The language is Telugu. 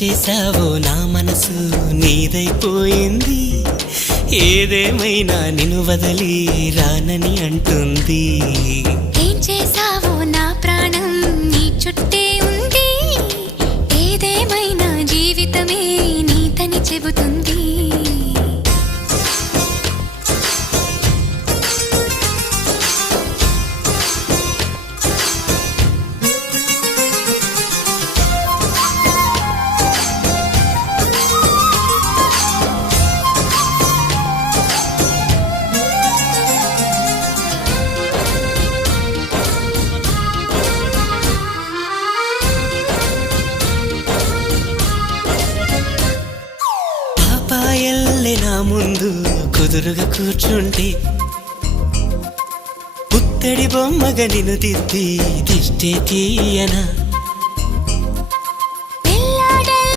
చేసావో నా మనసు నీదైపోయింది, ఏదేమైనా నిన్ను వదిలి రానని అంటుంది. ఏం చేసావో నా ప్రాణం నీ చుట్టే ఉంది, ఏదేమైనా జీవితమే నీతని చెబుతుంది. పాపాయల్లే నా ముందు కుదురుగా కూర్చుంటే, పుత్తడి బొమ్మగా నిన్ను దిద్ది దిష్టే తీయనా.